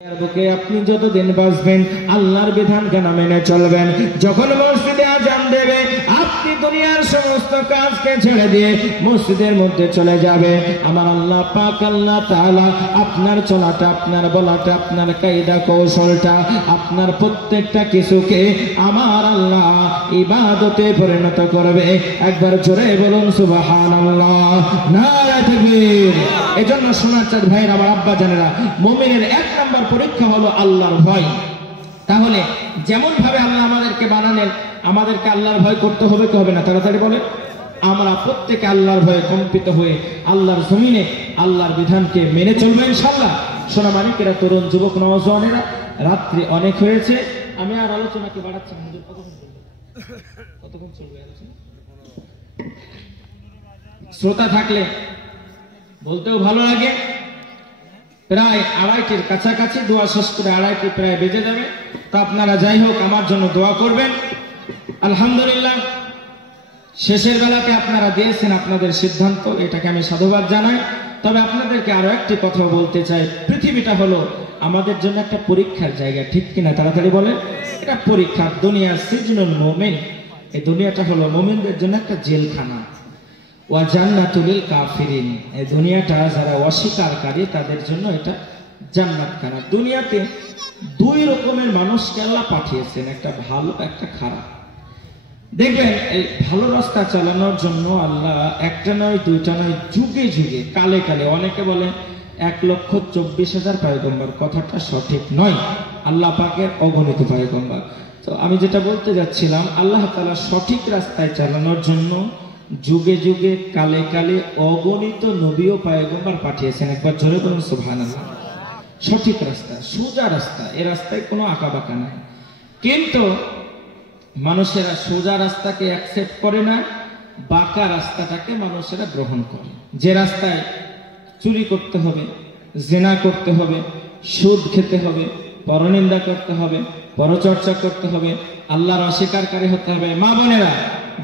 বুকে আপনি যতদিন বাঁচবেন আল্লাহর বিধানকে না মেনে চলবেন, যখন মসজিদে আজান দেবে আপনি দুনিয়ার সমস্ত কাজকে ছেড়ে দিয়ে মসজিদের মধ্যে চলে যাবে। আমার আল্লাহ পাক আল্লাহ তাআলা আপনার চলাটা, আপনার বলাটা, আপনার কায়দা কৌশলটা, আপনার প্রত্যেকটা কিছুকে আমার আল্লাহ ইবাদতে পরিণত করবে। একবার জোরে বলুন সুবহানাল্লাহ, নারে তাকবীর। এজন্য সোনার চাঁদ ভাইয়ের, আমার আব্বা জানেরা, মুমিনের এক নাম্বার পরীক্ষা হলো আল্লাহর ভয়। তাহলে যেমন ভাবে আল্লাহ আমাদেরকে বানালেন, আমাদেরকে আল্লাহর ভয় করতে হবে কি হবে না? তাড়াতাড়ি বলেন। আমরা প্রত্যেকে আল্লাহর ভয়ে কম্পিত হয়ে আল্লাহর জমিনে আল্লাহর বিধানকে মেনে চলবো ইনশাআল্লাহ। সোনা মানিকেরা, তরুণ যুবক নওজওয়ানেরা, রাত্রি অনেক হয়েছে, আমি আর আলোচনাকে বাড়াচ্ছি না। কতক্ষণ চলবে আলোচনা? শ্রোতা থাকলে বলতেও ভালো লাগে। প্রায় 2:30-র কাছাকাছি, দোয়া শেষ করে 2:30 প্রায় বেজে যাবে। তা আপনারা যাই হোক আমার জন্য দোয়া করবেন। আলহামদুলিল্লাহ, শেষের বেলাতে আপনারা দিয়েছেন আপনাদের সিদ্ধান্ত, এটাকে আমি সাধুবাদ জানাই। তবে আপনাদেরকে আরো একটি কথা বলতে চাই, পৃথিবীটা হলো আমাদের জন্য একটা পরীক্ষার জায়গা, ঠিক কিনা? তাড়াতাড়ি বলেন। এটা পরীক্ষা। দুনিয়া সিজনুল মুমিন, এই দুনিয়াটা হলো মুমিনদের জন্য একটা জেলখানা। ওয়া জান্নাতুল কাফিরিন, এই দুনিয়াটা যারা অস্বীকারী তাদের জন্য এটা জান্নাতখানা। দুনিয়াতে দুই রকমের মানুষকে আল্লাহ পাঠিয়েছেন, একটা ভালো একটা খারাপ। দেখবেন এই ভালো রাস্তা চালানোর জন্য আল্লাহ একটা নয়, দুইটা নয়, যুগে যুগে, কালে কালে, অনেকে বলে 1,24,000 পয়গম্বর, কথাটা সঠিক নয়। আল্লাহ পাকের অগণিত পয়গম্বর। তো আমি যেটা বলতে যাচ্ছিলাম, আল্লাহ তাআলা সঠিক রাস্তায় চালানোর জন্য যুগে যুগে, কালে কালে অগণিত নবী ও পয়গম্বর পাঠিয়েছেন। একবার জোরে বলুন সুবহানাল্লাহ। সঠিক রাস্তা, সোজা রাস্তা, এই রাস্তায় কোনো আঁকাবাঁকা নাই। কিন্তু মানুষেরা সোজা রাস্তাকে অ্যাকসেপ্ট করে না, বাঁকা রাস্তাটাকে মানুষেরা গ্রহণ করে। যে রাস্তায় চুরি করতে হবে, জিনা করতে হবে, সুদ খেতে হবে, পরনিন্দা করতে হবে, পরচর্চা করতে হবে, আল্লাহর অস্বীকারী হতে হবে, মা বোনেরা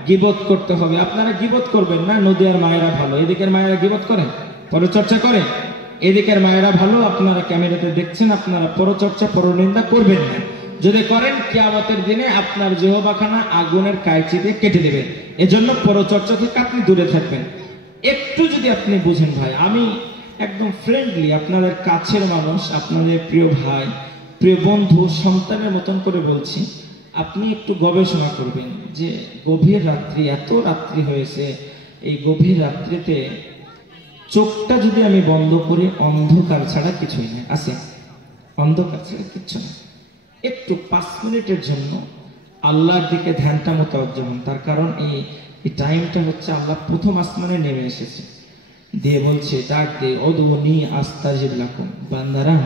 গীবত করতে হবে। আপনারা গীবত করবেন না, নদীয়ার মায়েরা ভালো, এদিকের মায়েরা গীবত করে, পরচর্চা করে। এদিকের মায়েরা ভালো, আপনারা ক্যামেরাতে দেখছেন, আপনারা পরচর্চা পরনিন্দা করবেন না। যদি করেন, কিয়ামতের দিনে আপনার জিহ্বাখানা আগুনের কাঁচি দিয়ে কেটে দেবেন। এজন্য পরচর্চা থেকে আপনি দূরে থাকবেন। একটু যদি আপনি বুঝেন ভাই, আমি একদম ফ্রেন্ডলি, আপনাদের কাছের মানুষ, আপনাদের প্রিয় ভাই, প্রিয় বন্ধু, সন্তানের মতন করে বলছি, আপনি একটু গবেষণা করবেন যে গভীর রাত্রি, এত রাত্রি হয়েছে, এই গভীর রাত্রিতে চোখটা যদি আমি বন্ধ করি, অন্ধকার ছাড়া কিছুই নেই, আছে? অন্ধকার ছাড়া কিচ্ছু নেই। একটু 5 মিনিটের জন্য আল্লাহর দিকে ধ্যানটা মোতাবজ্জহ হন। তার কারণ এই টাইমটা হচ্ছে আল্লাহ প্রথম আসমানে নেমে এসেছে, দিয়ে বলছে, ডাক দে, উদউনি আস্তাজিব লাকুম, বান্দারা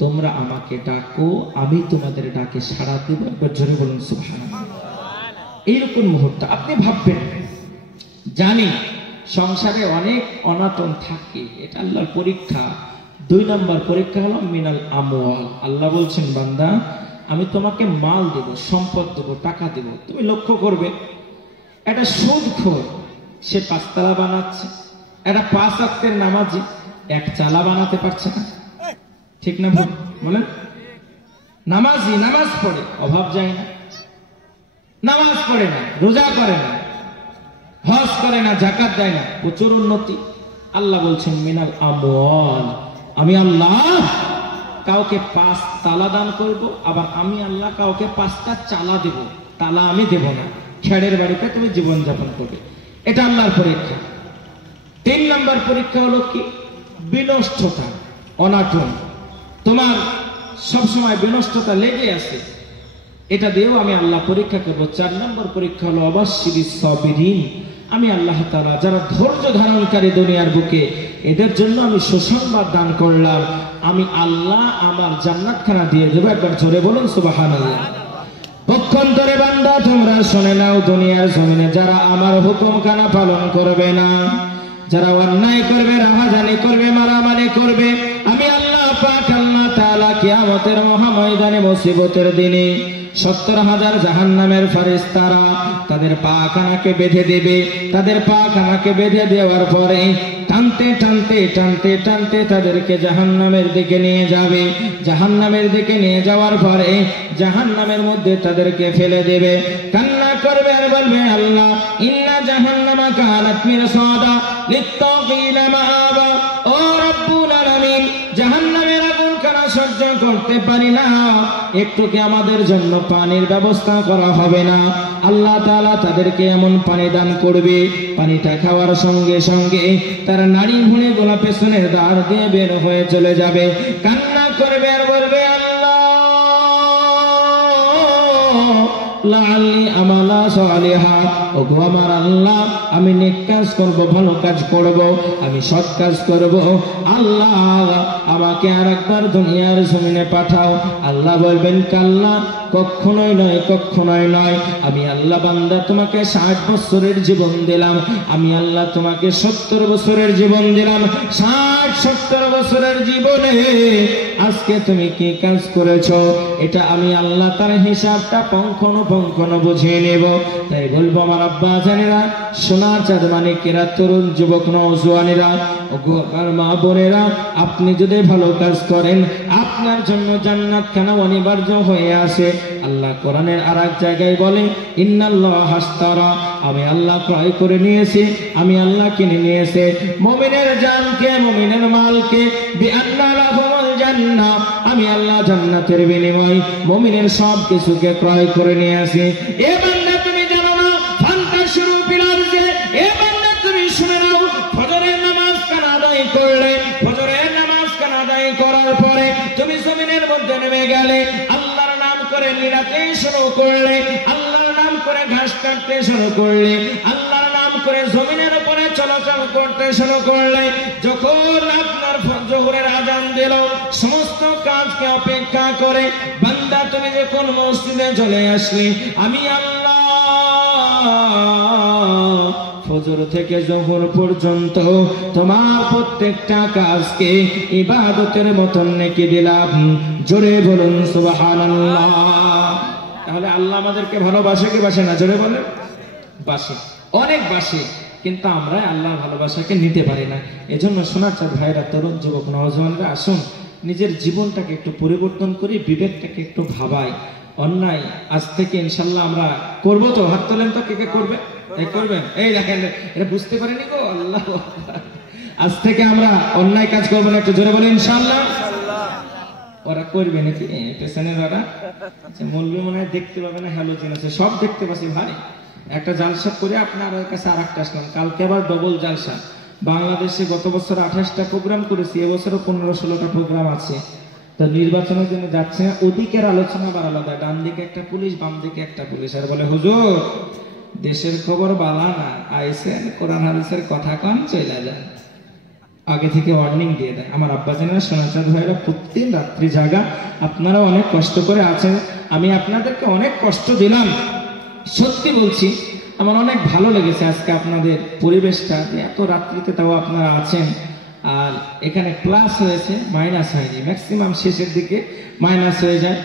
তোমরা আমাকে ডাকো, আমি তোমাদের ডাকে সাড়া দেব। একবার জোরে বলুন সুবহানাল্লাহ। এইরকম মুহূর্ত আপনি ভাববেন। জানি সংসারে অনেক অনাটন থাকে, এটা আল্লাহর পরীক্ষা। 2 নম্বর পরীক্ষা হলো মিনাল আমওয়াল। আল্লাহ বলছেন, বান্দা আমি তোমাকে মাল দেব, সম্পদ দেব, টাকা দেব। তুমি লক্ষ্য করবে, একটা সুদখোর, সে 5 তালা বানাচ্ছে, একটা 5 ওয়াক্তের নামাজি 1 চালা বানাতে পারছে না, ঠিক না বলেন? নামাজি নামাজ পড়ে, অভাব যায় না, নামাজ পড়ে না, রোজা করে না, হজ করে না, যাকাত দেয় না, প্রচুর উন্নতি। আল্লাহ বলছেন মিনাল আমওয়াল, আমি আল্লাহ কাউকে 5 তালা দান করব, আবার আমি আল্লাহ কাউকে 5টা চালা দেব। তালা আমি দেব না, খেড়ের বাড়িতে তুমি জীবন যাপন করবে। এটা আল্লাহর পরীক্ষা। 3 নম্বর পরীক্ষা হলো কি? বিনষ্টতা, অনাটন। তোমার সবসময় বিনষ্টতা লেগে আছে, এটা দিয়েও আমি আল্লাহ পরীক্ষা করবো। 4 নম্বর পরীক্ষা হলো অবাশশিরিস সাবিরিন, আমি আল্লাহ তাআলা যারা ধৈর্য ধারণকারী দুনিয়ার বুকে, এদের জন্য আমি সুসংবাদ দান করলাম, আমি আল্লাহ আমার জান্নাতখানা দিয়ে দেব। একবার জোরে বলুন সুবহানাল্লাহ। পক্ষান্তরে বান্দা তোমরা শুনে নাও, দুনিয়ার জমিনে যারা আমার হুকুমখানা পালন করবে না, যারা অন্যায় করবে, রাহাজানি করবে, মারামারি করবে, আমি আল্লাহ পাক আল্লাহ তাআলা কিয়ামতের মহাময়দানে মুসিবতের দিনে 70,000 জাহান্নামের ফেরেশতারা তাদের পাখানাকে বেঁধে দেবে। তাদের পাখানাকে বেঁধে দেওয়ার পরে টানতে টানতে টানতে টানতে তাদেরকে জাহান্নামের দিকে নিয়ে যাবে। জাহান্নামের দিকে নিয়ে যাওয়ার পরে জাহান্নামের মধ্যে তাদেরকে ফেলে দেবে। কান্না করবে আর বলবে, আল্লাহ ইন্না জাহান্নামা কানাত মিরসাদা লিত্তাকিনা মাআবা। ও রব্বুল আলামিন, জাহান্নামের আগুন কেন সহ্য করতে পারি না, একটু কি আমাদের জন্য পানির ব্যবস্থা করা হবে না? আল্লাহ তাআলা তাদেরকে এমন পানি দান করবে, পানিটা খাওয়ার সঙ্গে সঙ্গে তার নাড়ি ভুঁড়ি গোলা পেছনের দ্বার দিয়ে বের হয়ে চলে যাবে। কান্না করবে আর বলবে, আল্লাহ লাআল্লি আমালা সালিহা। ওগো আমার আল্লাহ, আমি নেক কাজ করব, ভালো কাজ করব, আমি সৎ কাজ করব। আল্লাহ আমাকে আরেকবার দুনিয়ার জমিনে পাঠাও। আল্লাহ বলবেন, কাল্লা, কখনোই নয়, কখনোই নয়। আমি আল্লাহ বান্দা তোমাকে 60 বছরের জীবন দিলাম, আমি আল্লাহ তোমাকে 70 বছরের জীবন দিলাম। 60-70 বছরের জীবনে আজকে তুমি কি কাজ করেছো, এটা আমি আল্লাহ তার হিসাবটা পঙ্খানুপুঙ্খান বুঝিয়ে নেব। তাই বলবো আমার আব্বা জানেরা, সোনার চাঁদ মানিকেরা, তরুণ যুবক নওজোয়ানেরা, আর মা বোনেরা, আপনি যদি ভালো কাজ করেন আপনার জন্য জান্নাত খানা অনিবার্য হয়ে আসে। আল্লাহ কোরআনের আরেক জায়গায় বলে, ইন্নাল্লাহ আশতারা, আমি আল্লাহ ক্রয় করে নিয়েছি, আমি আল্লাহ কিনে নিয়েছে মুমিনের জানকে, মুমিনের মালকে, বিআন্না লাহুমুল জান্নাহ, আমি আল্লাহ জান্নাতের বিনিময় মুমিনের সব কিছুকে ক্রয় করে নিয়েছি। এ বান্দা তুমি জানো না, ফান্তাশিরু ফিল আরদি, এ বান্দা তুমি শুনে নাও, ফজরের নামাজ কানা আদায় করলে, ফজরের নামাজ কানা আদায় করার পরে তুমি জমিনের মধ্যে নেমে গেলে, আল্লাহর নাম করে মিলাতে শুরু করলে, আল্লাহর নাম করে ঘাস কাটতে শুরু করলে, আল্লাহর নাম করে জমিনের উপরে চলাচল করতে শুরু করলে, যখন আপনার জোহরের আযান দিল, সমস্ত কাজকে অপেক্ষা করে বান্দা তুমি যখন মসজিদে চলে আসলে, আমি আল্লাহ ফজর থেকে জোহর পর্যন্ত তোমার প্রত্যেকটা কাজকে ইবাদতের মতন নেকি দিলাম। জোরে বলুন সুবহানাল্লাহ। তাহলে আল্লাহ আমাদেরকে ভালোবাসে কি বাসে না? জোরে বলেন। বাসে, অনেক বাসে, কিন্তু আমরা আল্লাহর ভালোবাসাকে নিতে পারি না। এজন্য সোনার চাঁদ ভাইরা, তরুণ যুবক নওজোয়ানরা, আসুন নিজের জীবনটাকে একটু পরিবর্তন করি, বিবেকটাকে একটু ভাবাই। অন্যায় আজ থেকে ইনশাল্লাহ আমরা করবো তো? হাত তোলেন তো, কে কে করবে? এই করবেন, এই দেখেন, এটা বুঝতে পারেনি গো। আল্লাহ, আজ থেকে আমরা অন্যায় কাজ করবো না, একটু জোরে বলে ইনশাল্লাহ। ওরা করবে নাকি পেছনের ওরা? মৌলবি মনে হয় দেখতে পাবে না, হ্যালোজেন আছে, সব দেখতে পাচ্ছি ভাই। একটা জালসা করে আপনার কাছে আর একটা আসলাম, কালকে আবার ডবল জালসা। বাংলাদেশে গত বছর 28টা প্রোগ্রাম করেছি, এবছরও 15-16টা প্রোগ্রাম আছে। তো নির্বাচনের জন্য যাচ্ছে না, ওদিকের আলোচনা আবার আলাদা, ডান দিকে একটা পুলিশ, বাম দিকে একটা পুলিশ, আর বলে হুজুর দেশের খবর বালা না, আইসেন কোরআন হাদিসের কথা কন, চলে যান। আগে থেকে ওয়ার্নিং দিয়ে দেয়। আমার আব্বাজানেরা, সোনার চাঁদ ভাইরা প্রতিদিন রাত্রি জাগা, আপনারা অনেক কষ্ট করে আছেন, আমি আপনাদেরকে অনেক কষ্ট দিলাম। সত্যি বলছি, আমার অনেক ভালো লেগেছে আজকে আপনাদের পরিবেশটা, এত রাত্রিতে তাও আপনারা আছেন। আর এখানে প্লাস হয়েছে, মাইনাস হয়নি, ম্যাক্সিমাম শেষের দিকে মাইনাস হয়ে যায়।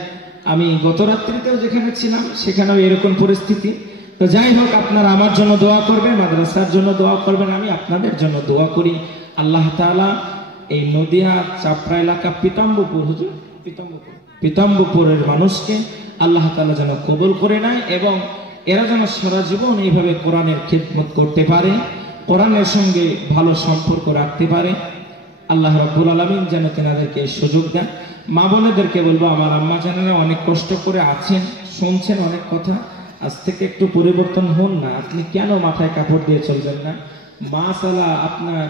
আমি গত রাত্রিতেও যেখানে ছিলাম সেখানেও এরকম পরিস্থিতি। তো যাই হোক, আপনারা আমার জন্য দোয়া করবেন, মাদ্রাসার জন্য দোয়া করবেন, আমি আপনাদের জন্য দোয়া করি। আল্লাহ তাআলা এই নদিয়া চাপড়া এলাকা পিতাম্বরপুর, হুজুর পিতাম্বরপুরের মানুষকে আল্লাহ তাআলা যেন কবুল করে নেয়, এবং এরা যেন সারা জীবন এইভাবে কোরআনের খিদমত করতে পারে, কোরআনের সঙ্গে ভালো সম্পর্ক রাখতে পারে। আল্লাহ রাব্বুল আলামিন যেন তেনাদেরকে এই সুযোগ দেন। মা বোনেদেরকে বলবো, আমার আম্মা জানেরা অনেক কষ্ট করে আছেন, শুনছেন অনেক কথা, আজ থেকে একটু পরিবর্তন হন না। আপনি কেন মাথায় কাপড় দিয়ে চলবেন না? মাশাআল্লাহ, আপনার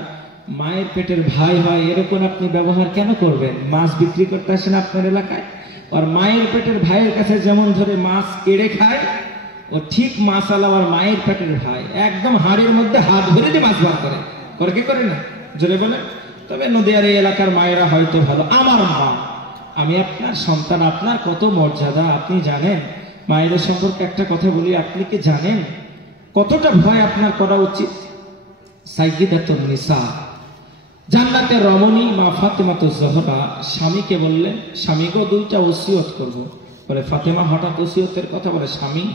মায়ের পেটের ভাই হয় এরকম আপনি ব্যবহার কেন করবেন? মাছ বিক্রি করতে আসেন আপনার এলাকায়, আর মায়ের পেটের ভাইয়ের কাছে যেমন ধরে মাছ কেড়ে খায়, ও ঠিক মাশাআল্লাহ আর মায়ের পেটের ভাই একদম হাড়ির মধ্যে হাত ধরে দিয়ে মাছ বার করে, করে কি করে না? জোরে বলে। তবে নদীয়ার এই এলাকার মায়েরা হয়তো ভালো। আমার মা, আমি আপনার সন্তান, আপনার কত মর্যাদা আপনি জানেন? মায়েদের সম্পর্কে একটা কথা বলি, আপনি কি জানেন কতটা ভয় আপনার করা উচিত? সাইয়্যিদাতুন নিসা, জান্নাতের রমণী মা ফাতেমাতুজ জোহরা স্বামীকে বললেন, স্বামী গো, দুইটা ওসিয়ত করব। বলে ফাতেমা হঠাৎ ওসিয়তের কথা বলে, স্বামী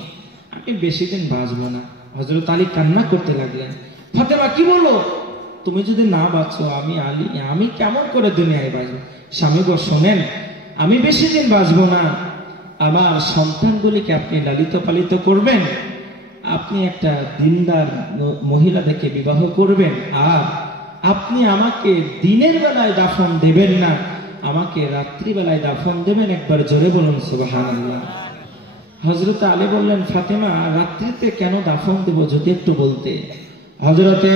আমি বেশি দিন বাঁচবো না। হযরত আলী কান্না করতে লাগলেন। ফাতেমা কি বলো? তুমি যদি না বাঁচো আমি আলী আমি কেমন করে দুনিয়ায় বাঁচবো? স্বামী গো শোনেন, আমি বেশি দিন বাঁচবো না, আমার সন্তানগুলিকে আপনি লালিত পালিত করবেন, আপনি একটা দিনদার মহিলা দেখে বিবাহ করবেন, আর আপনি আমাকে দিনের বেলায় দাফন দেবেন না, আমাকে রাত্রিবেলায় দাফন দেবেন। একবার জোরে বলুন সুবহানাল্লাহ। হযরত আলী বললেন, ফাতেমা রাত্রিতে কেন দাফন দেব যদি একটু বলতে। হযরতে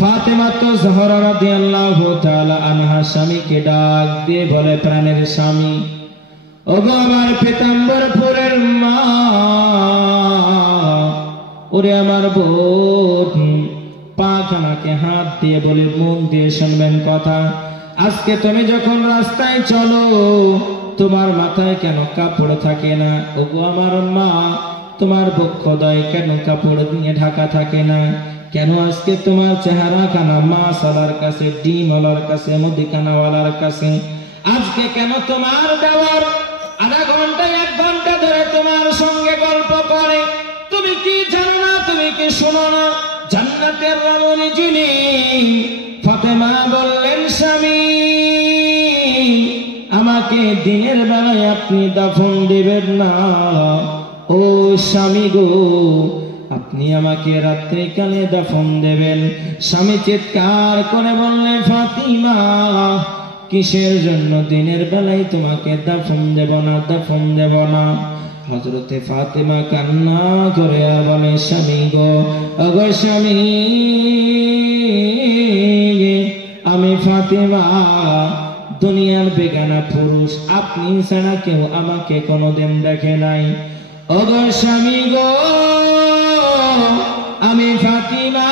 ফাতেমা তো জোহরা রাদিয়াল্লাহু তাআলা আনহা স্বামীকে ডাক দিয়ে বলে, প্রাণের স্বামী, ওগো আমার পীতাম্বরপুরের মা, ওরে আমার বোন, পাখানাকে হাত দিয়ে বলে মন দিয়ে শুনবেন কথা। আজকে তুমি যখন রাস্তায় চলো তোমার মাথায় কেন কাপড় থাকে না? ওগো আমার মা, তোমার বক্ষদয় কেন কাপড় দিয়ে ঢাকা থাকে না? কেন আজকে তোমার চেহারা খানা মাছওয়ালার কাছে, ডিমওয়ালার কাছে, মুদিখানাওয়ালার কাছে? আজকে কেন তোমার দেওয়ার আধা ঘন্টা 1 ঘন্টা ধরে তোমার সঙ্গে গল্প করে? তুমি কি জানো না, তুমি কি শোনো না, জান্নাতের রমণী যিনি? ফাতেমা বললেন, স্বামী আমাকে দিনের বেলায় আপনি দাফন দেবেন না। ও স্বামী গো, আপনি আমাকে রাত্রিকালে দাফন দেবেন। স্বামী চিৎকার করে বললেন, ফাতিমা কিসের জন্য দিনের বেলায় তোমাকে দাফন দেব না, দাফন দেব না? হযরতে ফাতেমা কান্না করে বলে, স্বামী গো, ওগো স্বামী, আমি ফাতেমা দুনিয়ার বেগানা পুরুষ, আপনি ছাড়া কেউ আমাকে কোনোদিন দেখে নাই। ওগো স্বামী গো, আমি ফাতিমা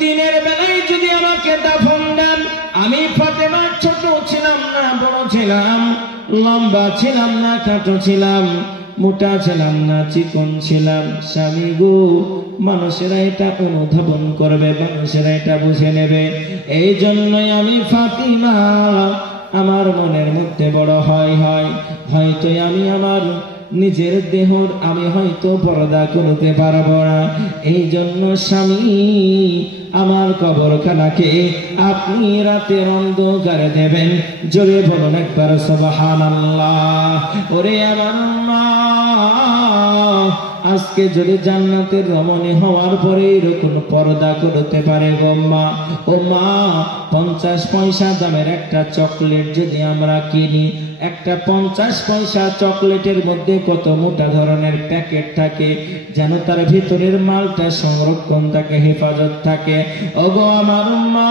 দিনের বেলায় যদি আমাকে দাফন দেন, আমি ফাতেমা ছোট ছিলাম না বড় ছিলাম, লম্বা ছিলাম না খাটো ছিলাম, মোটা ছিলাম না চিকন ছিলাম। স্বামী গো, মানুষেরা এটা অনুধাবন করবে, মানুষেরা এটা বুঝে নেবে। এই জন্যই আমি ফাতিমা আমার মনের মধ্যে বড় হয়তো আমি আমার নিজের দেহর আমি হয়তো পর্দা করতে পারবো না। এই জন্য স্বামী আমার কবরখানাকে আপনি রাতের অন্ধকারে দেবেন। জোরে বলুন একবার সুবহানাল্লাহ। ওরে আমার মা, আজকে যদি জান্নাতের রমণী হওয়ার পরে এরকম পর্দা করতে পারে গো মা, ও মা, 50 পয়সা দামের একটা চকলেট যদি আমরা কিনি, একটা 50 পয়সা চকলেটের মধ্যে কত মোটা ধরনের প্যাকেট থাকে, যেন তার ভিতরের মালটা সংরক্ষণ থাকে, হেফাজত থাকে। ওগো আমার মা,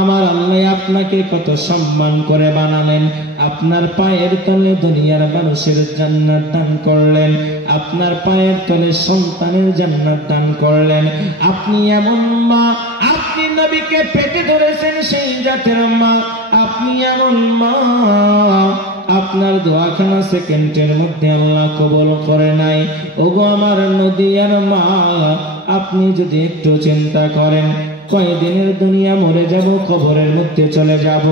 আমার আল্লাহ আপনাকে কত সম্মান করে বানালেন, আপনার পায়ের তলে দুনিয়ার মানুষের জান্নাত দান করলেন, আপনার পায়ের তলে সন্তানের জান্নাত দান করলেন। আপনি এমন মা, আপনি নবীকে পেটে ধরেছেন সেই জাতের মা, আপনি এমন মা, আপনার দোয়াখানা সেকেন্ডের মধ্যে আল্লাহ কবুল করে নাই। ওগো আমার নদিয়ার মা, আপনি যদি একটু চিন্তা করেন, কয়দিনের দুনিয়া মরে যাব, কবরের মধ্যে চলে যাব।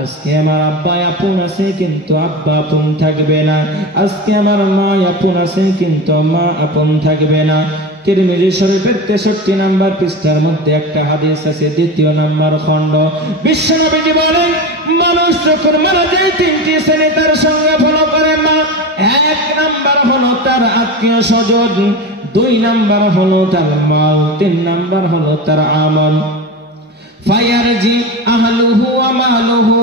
আজকে আমার আব্বা আপন আছে কিন্তু আব্বা আপন থাকবে না, আজকে আমার মা আপন আছে কিন্তু মা আপন থাকবে না। তিরমিজি শরীফের 63 নম্বর পৃষ্ঠার মধ্যে একটা হাদিস আছে, 2 নম্বর খণ্ড। বিশ্বনবী বলেন, মানুষ যখন মারা যায় 3টি শ্রেণী তার সঙ্গে ফলো করে মা। 1 নম্বর হলো তার আত্মীয় স্বজন, 2 নম্বর হলো তার মাল, 3 নম্বর হলো তার আমল। ফায়ারজি আহলুহু ওয়া মালুহু,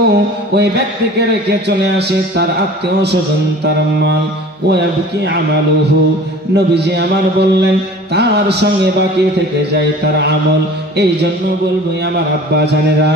ওই ব্যক্তিকে রেখে চলে আসে তার আত্মীয় স্বজন, তার মাল। ওয়াবকি আমালুহু, নবীজি আমার বললেন তার সঙ্গে বাকি থেকে যায় তার আমল। এই জন্য বলবো আমার আব্বা জানেরা,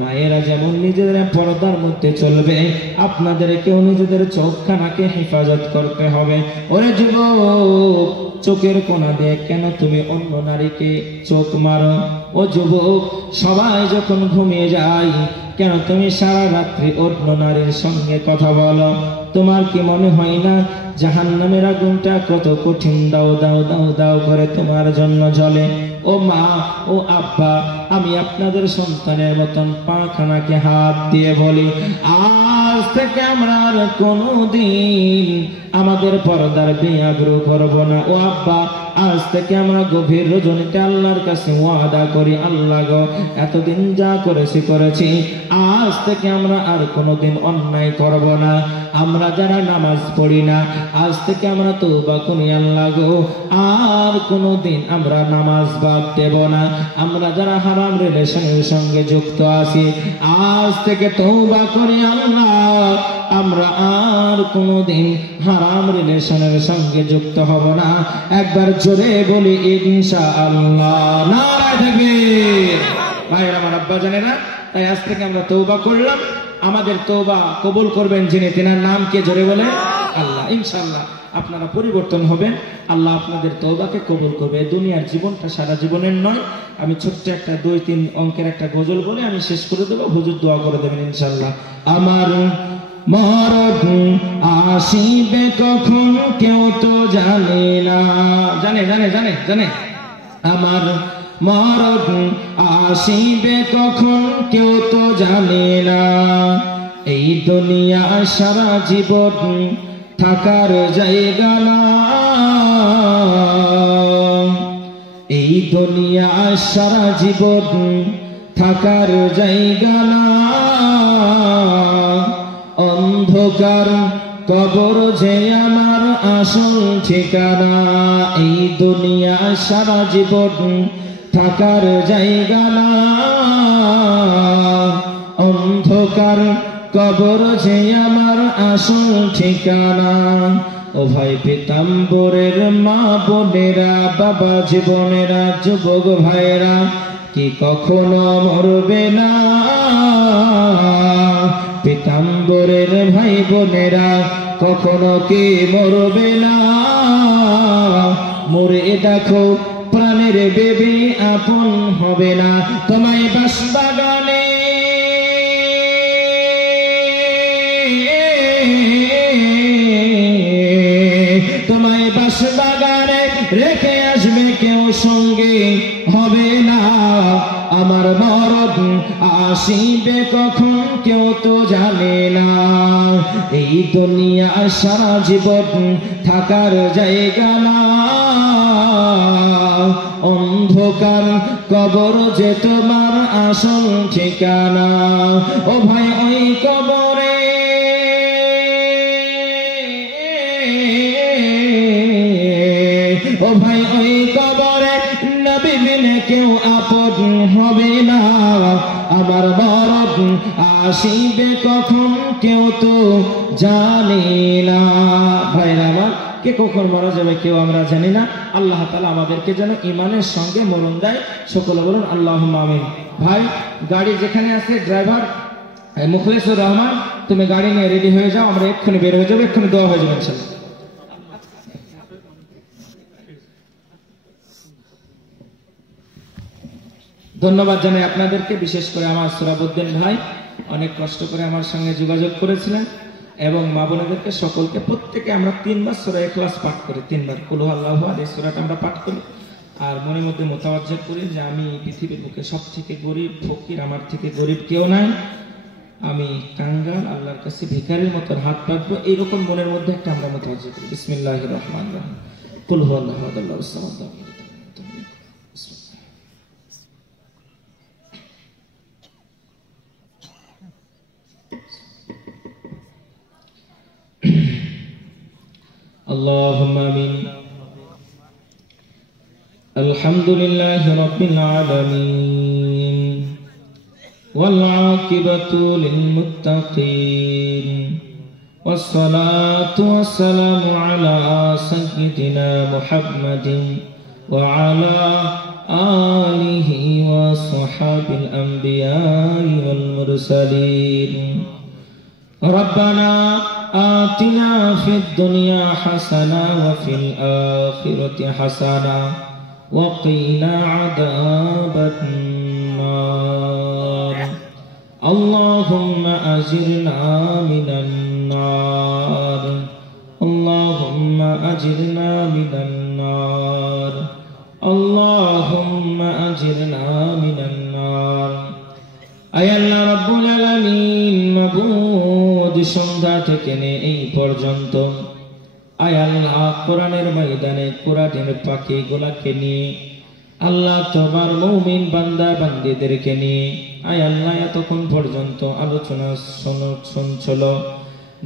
মায়েরা যেমন নিজেদের পর্দার মধ্যে চলবে, আপনাদেরকেও নিজেদের চোখখানাকে হেফাজত করতে হবে। ওরে যুবক, চোখের কোণা দিয়ে কেন তুমি অন্য নারীকে চোখ মারো? ও যুবক, সবাই যখন ঘুমিয়ে যায় কেন তুমি সারা রাত্রি অন্য নারীর সঙ্গে কথা বলো? তোমার কি মনে হয় না জাহান্নামের আগুনটা কত কঠিন দাও দাও দাও দাও করে তোমার জন্য জ্বলে? ও মা, ও আব্বা, আমি আপনাদের সন্তানের মতন পাখানাকে হাত দিয়ে বলি, আর আজ থেকে আমরা আর কোনোদিন আমাদের পর্দার বেআব্রু করব না। ও আব্বা, আজ থেকে আমরা গভীর রজনীতে আল্লাহর কাছে ওয়াদা করি, আল্লাহ গো এতদিন যা করেছি, আজ থেকে আমরা আর কোনোদিন অন্যায় করব না। আমরা যারা নামাজ পড়ি না, আজ থেকে আমরা তওবা করি, আল্লাহ গো আর কোনোদিন আমরা নামাজ বাদ দেব না। আমরা যারা হারাম রিলেশনের সঙ্গে যুক্ত আছি, আজ থেকে তওবা করি, আল্লাহ আমরা আর কোনোদিন হারাম রিলেশনের সঙ্গে যুক্ত হব না। একবার জোরে বলি ইনশাআল্লাহ। নারায়ে তাকবীর। ভাইরা আমার, আব্বা জানেনা, তাই আজ থেকে আমরা তওবা করলাম। আমাদের তওবা কবুল করবেন যিনি, তেনার নাম কে? জোরে বলে আল্লাহ। ইনশাআল্লাহ আপনারা পরিবর্তন হবেন, আল্লাহ আপনাদের তওবাকে কবুল করবে। দুনিয়ার জীবনটা সারা জীবনের নয়। আমি ছোট্ট একটা 2-3 অঙ্কের একটা গজল বলে আমি শেষ করে দেবো, হুজুর দোয়া করে দেবেন ইনশাআল্লাহ। আমার মরণ আসিবে কখন কেউ তো জানে না। জানে জানে জানে জানে আমার মরণ আসিবে কখন কেউ তো জানে না। এই দুনিয়া সারা জীবন থাকার জায়গা না। এই দুনিয়া সারা জীবন থাকার জায়গা না। অন্ধকার কবর যে আমার আসল ঠিকানা। এই দুনিয়া সারা জীবন থাকার জায়গা না। অন্ধকার কবর যে আমার আসল ঠিকানা। ও ভাই পীতাম্বরের মা বোনেরা, বাবা জীবনেরা, যুবক ভাইরা, কি কখনো মরবে না। পীতাম্বরের ভাই বোনেরা কখনো কি মরবে না। মরে দেখো প্রাণের বেবি আপন হবে না। তোমায় বাঁশবাগানে তোমায় বাঁশবাগানে রেখে আসবে কেউ, সঙ্গে হবে না। আমার মরণ আসিবে কখন কেউ তো জানে না। এই দুনিয়া সারা জীবন থাকার জায়গা না। অন্ধকার কবর যে তোমার আসল ঠিকানা। ও ভাই ওই কবরে ও ভাই ওই কবরে নবী বিনে কেউ আপন হবে না। আমার মরণ আসিবে কখন কেউ তো জানে না। ভাইরা আমার, কে কখন মারা যাবে কেউ আমরা জানি না। আল্লাহ তাআলা আমাদেরকে যেন ঈমানের সঙ্গে মরণ দেয়। সকলে বলুন আল্লাহুম্মা আমিন। ভাই, গাড়ি যেখানে আছে, ড্রাইভার মুখলেসুর রহমান, তুমি গাড়ি নিয়ে রেডি হয়ে যাও, আমরা এক্ষুনি বের হয়ে যাবো, এক্ষুনি দোয়া হয়ে যাবে ইনশাআল্লাহ। ধন্যবাদ জানাই আপনাদেরকে, বিশেষ করে আমার সুরাবউদ্দিন ভাই অনেক কষ্ট করে আমার সঙ্গে যোগাযোগ করেছিলেন, এবং মা বোনেদেরকে সকলকে, প্রত্যেকে আমরা 3 বার সূরা ইখলাস পাঠ করি, 3 বার কুল হুয়াল্লাহু আহাদ এই সূরাটা আমরা পাঠ করি। আর মনের মধ্যে মোতাওয়াজ্জেহ করি যে আমি পৃথিবীর বুকে সবথেকে গরিব ফকির, আমার থেকে গরিব কেউ নাই, আমি কাঙ্গাল, আল্লাহর কাছে ভিখারির মতো হাত পাতবো, এইরকম মনের মধ্যে একটা আমরা মোতাওয়াজ্জেহ করি। বিসমিল্লাহির রহমানির রহিম। কুল হুয়াল্লাহু আহাদ আল্লাহুস সামাদ। اللهم آمين. الحمد لله رب العالمين والعاقبة للمتقين والصلاة والسلام على سيدنا محمد وعلى آله وصحبه الأنبياء والمرسلين. ربنا آتنا في الدنيا حسنة وفي الآخرة حسنة وقنا عذاب النار. اللهم أجرنا من النار. اللهم أجرنا من النار. اللهم أجرنا من النار. أي الله رب العالمين, মাবুদ রোজ সন্ধ্যা থেকে নিয়ে এই পর্যন্ত আয় আল্লাহ কোরআনের ময়দানে কোরআনের পাখিগুলাকে নিয়ে আল্লাহ তোমার মুমিন বান্দা বান্দীদেরকে নিয়ে আয় আল্লাহ এতক্ষণ পর্যন্ত আলোচনা শুনছিল,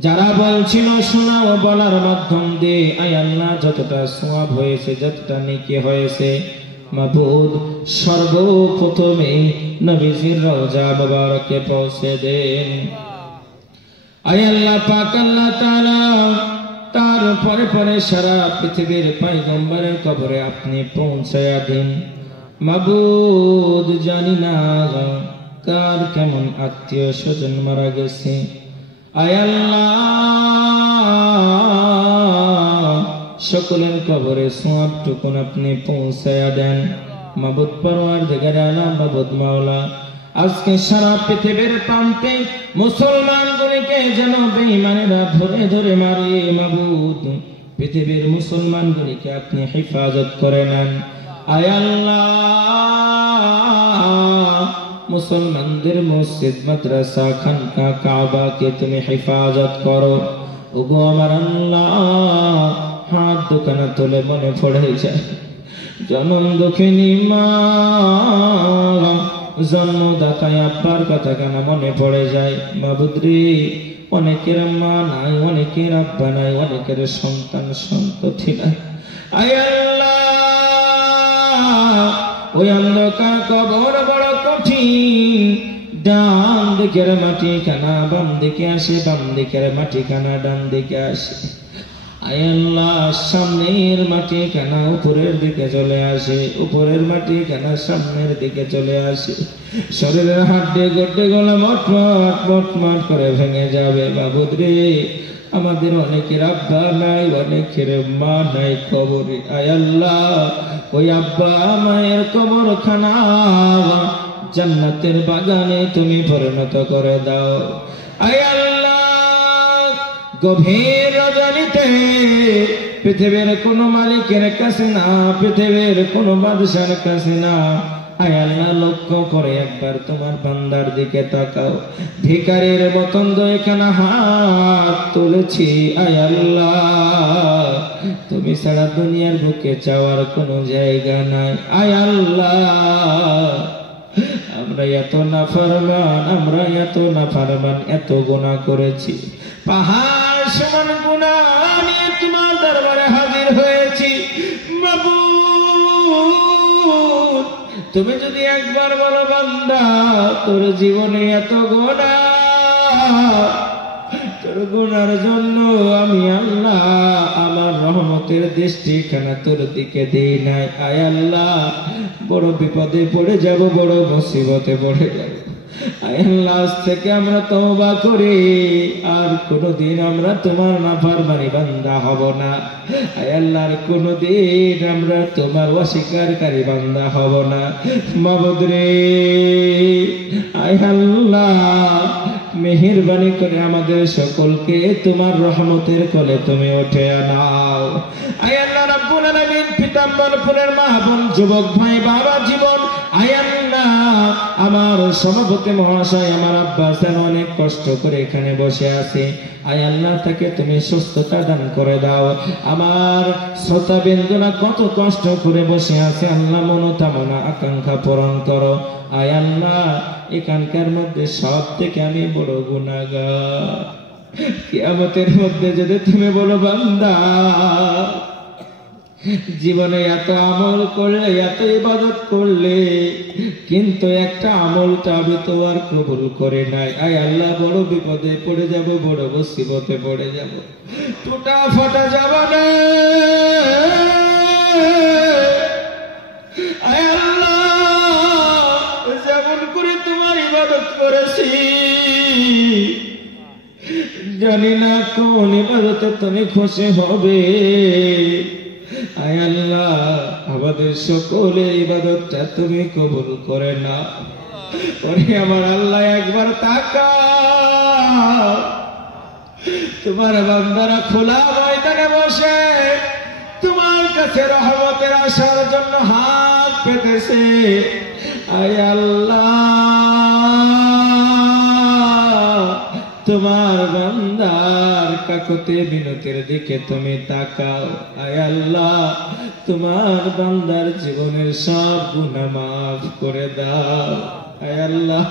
যারা বলছিল শোনা ও বলার মাধ্যম দিয়ে আয় আল্লাহ যতটা সওয়াব হয়েছে, যতটা নেকি হয়েছে, মাবুদ সর্বপ্রথমে নবীজির রওজা মুবারকে পৌঁছে দেন। আয় আল্লাহ পাক আল্লাহ তাআলা তার পরে পরে সারা পৃথিবীর পয়গম্বরের কবরে আপনি পৌঁছায়া দিন। মাবুদ জানি না কার কেমন আত্মীয় স্বজন মারা গেছে, আয় আল্লাহ সকলের কবরে সওয়াবটুকুন আপনি পৌঁছায়া দেন। মাবুদ পরওয়ারদিগার আলম, মাবুদ মাওলা আজকে সারা পৃথিবীর প্রান্তে মুসলমানগুলিকে যেন বেঈমানেরা ধরে ধরে মারে, মাবুদ পৃথিবীর মুসলমানগুলিকে আপনি হেফাজত করে নেন। আয় আল্লাহ মুসলমানদের মসজিদ মাদ্রাসা খানকা কাবাকে তুমি হেফাজত করো। ওগো আমার আল্লাহ হাত দোকানে তুলে মনে পড়ে যায় জনম দুঃখিনী মা, জন্মদাতায় আব্বার কথা কেন মনে পড়ে যায়। মাবুদ রে অনেকের মা নাই, অনেকের আব্বা নাই, অনেকের সন্তান সন্ততি নাই। আয় আল্লাহ ওই অন্ধকার কবর বড় কঠিন, ডান দিকের মাটি খানা বাম দিকে আসে, বাম দিকের মাটি খানা ডান দিকে আসে। আয় আল্লাহ সামনের মাটি খানা উপরের দিকে চলে আসে, উপরের মাটি খানা সামনের দিকে চলে আসে। শরীরের হাড্ডি গড্ডি গলা মটমট মটমট করে ভেঙে যাবে। মাবুদ রে আমাদের অনেকের আব্বা নাই, অনেকের মা নাই কবরে। আয় আল্লাহ ওই আব্বা মায়ের কবর খানা জান্নাতের বাগানে তুমি পরিণত করে দাও। আয় আল্লাহ গভীর রজনীতে পৃথিবীর কোন মালিকের কাছে না, পৃথিবীর কোন বাদশার কাছে না, আয় আল্লাহ লক্ষ্য করে একবার তোমার বান্দার দিকে তাকাও। ভিখারীর মতন দুইখানা হাত তুলেছি, আয় আল্লাহ তুমি ছাড়া দুনিয়ার বুকে চাওয়ার কোনো জায়গা নাই। আয় আল্লাহ আমরা এত নাফরমান, আমরা এত নাফরমান, এত গুনাহ করেছি, পাহাড় সমান গুনাহ নিয়ে তোমার দরবারে হাজির হয়েছি। মাবুদ তুমি যদি একবার বলো বান্দা তোর জীবনে এত গুনাহ, তোর গুনার জন্য আমি আল্লাহ আমার রহমতের দৃষ্টিখানা তোর দিকে দিই নাই। আয় আল্লাহ বড় বিপদে পড়ে যাব, বড় মুসিবতে পড়ে যাব। আয় আল্লাহ আজ থেকে আমরা তওবা করি, আর কোনদিন আমরা তোমার নাফরমানি বান্দা হব না। আয় আল্লাহ আর কোনদিন আমরা তোমার অস্বীকারী বান্দা হব না। মাবুদ রে আয় আল্লাহ মেহেরবানি করে আমাদের সকলকে তোমার রহমতের কোলে তুমি উঠে আনাও। আয় আল্লাহ রাব্বুল আলামিন পিতাম্বরপুরের মা বোন যুবক ভাই বাবা জীবন, আয় আল্লাহ আমার সভাপতি মহাশয় আমার আব্বা স্যার অনেক কষ্ট করে এখানে বসে আছে, আয় আল্লাহ তাকে তুমি সুস্থতা দান করে দাও। আমার শ্রোতাবৃন্দরা কত কষ্ট করে বসে আছে, আল্লাহ মনোকামনা আকাঙ্ক্ষা পূরণ করো। আয় আল্লাহ এখানকার মধ্যে সব থেকে আমি বড় গুনাহগার, কিয়ামতের মধ্যে যদি তুমি বলো বান্দা জীবনে এত আমল করলে, এত ইবাদত করলে, কিন্তু একটা আমলটা আমি তো আর কবুল করে নাই, আয় আল্লাহ বড় বিপদে পড়ে যাব, বড় মুসিবতে পড়ে যাব, টুটা ফাটা যাব না। আয় আল্লাহ যেমন করে তোমার ইবাদত করেছি জানি না কোন ইবাদতে তুমি খুশি হবে। আয় আল্লাহ আমাদের সকলের ইবাদতটা তুমি কবুল করে না। ওরে আমার আল্লাহ একবার তাকাও, তোমার বান্দারা খোলা ময়দানে বসে তোমার কাছে রহমতের আসার জন্য হাত পেতেছে। আয় আল্লাহ তোমার বান্দার কাকুতি বিনতির দিকে তুমি তাকাও। আয় আল্লাহ, তোমার বান্দার জীবনের সব গুনাহ মাফ করে দাও। আয় আল্লাহ,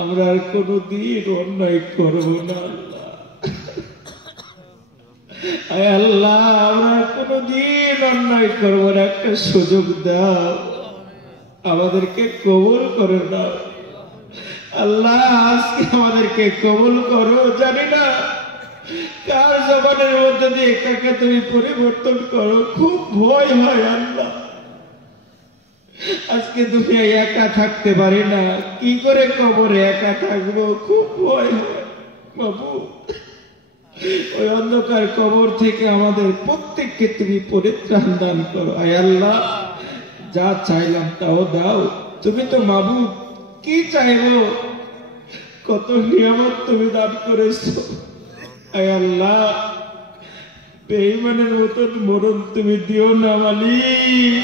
আমরা আর কোনোদিন অন্যায় করব না আল্লাহ। আয় আল্লাহ, আমরা আর কোনোদিন অন্যায় করব না, একটা সুযোগ দাও, আমাদেরকে কবুল করে দাও আল্লাহ। আজকে আমাদেরকে কবুল করো। জানি না কার জবানের মধ্যে দিয়ে কাকে তুমি পরিবর্তন করো, খুব ভয় হয় আল্লাহ। আজকে দুনিয়ায় একা থাকতে পারি না, কি করে কবরে একা থাকবো, খুব ভয় হয় বাবু। ওই অন্ধকার কবর থেকে আমাদের প্রত্যেককে তুমি পরিত্রাণ দান করো। আয় আল্লাহ, যা চাইলাম তাও দাও। তুমি তো মাবুদ, কি চাইবো, কত নিয়ামত তুমি দান করেছো। আয় আল্লাহ, বেঈমানের মতন মরণ তুমি দিও না মালিক।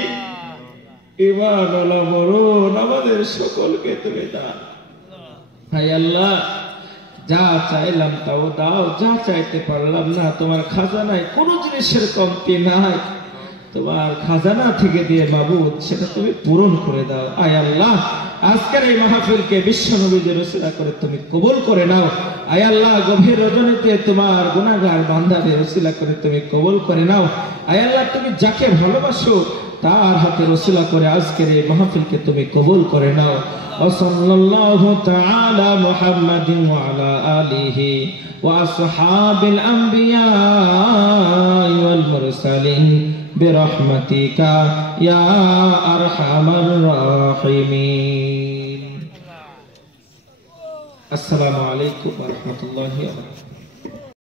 ঈমানওয়ালা মরণ আমাদের সকলকে তুমি দাও। আয় আল্লাহ, যা চাইলাম তাও দাও, যা চাইতে পারলাম না, তোমার খাজানায় কোনো জিনিসের কমতি নাই। তোমার খাজানা থেকে দিয়ে মাবুদ সেটা তুমি পূরণ করে দাও। আয় আল্লাহ, আজকের এই মাহফিলকে বিশ্ব নবীদের ওসিলা করে তুমি কবুল করে নাও। আয় আল্লাহ, গভীর রজনীতে তোমার গুনাহগার বান্দাদের ওসিলা করে তুমি কবুল করে নাও। আয় আল্লাহ, তুমি যাকে ভালোবাসো তার হাতে ওসিলা করে আজকের এই মাহফিলকে তুমি কবুল করে নাও। সাল্লাল্লাহু তাআলা মুহাম্মাদিন ওয়া আলা আলিহি ওয়া আসহাবিল আমবিয়া ওয়াল মুরসালিন বিরহমাতিকা ইয়া আরহামার রাহিমিন। আসসালামু আলাইকুম ওয়া রাহমাতুল্লাহি ওয়া বারাকাতুহু।